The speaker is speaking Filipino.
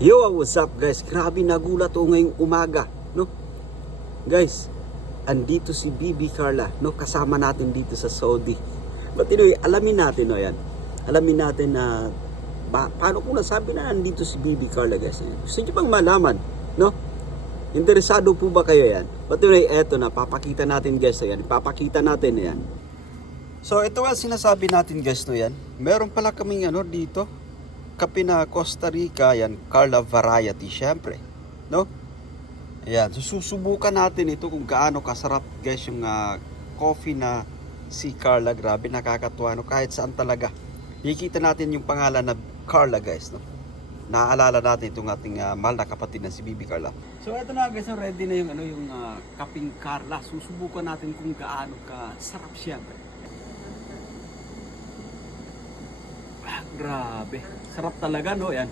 Yo, what's up guys? Grabe nagulat o ngayong umaga, no? Guys, andito si Bibi Carla, no? Kasama natin dito sa Saudi. But anyway, alamin natin, no, yan. Alamin natin na paano kung nasabi na nandito si Bibi Carla, guys. Gusto niyo bang malaman, no? Interesado po ba kayo yan? But anyway, eto na, papakita natin guys, yan. Papakita natin yan. So, ito ang sinasabi natin guys, no, yan. Meron pala kaming dito. Kape na Costa Rica, yan, Carla Variety, syempre, no? Ayan, so susubukan natin ito kung gaano kasarap, guys, yung coffee na si Carla. Grabe, nakakatuwa, no? Kahit saan talaga. Nakikita natin yung pangalan na Carla, guys, no? Naaalala natin itong ating mahal na kapatid na si Bibi Carla. So, ito na, guys, ready na yung kaping Carla. Susubukan natin kung gaano kasarap, syempre. Grabe. Sarap talaga, no? Yan.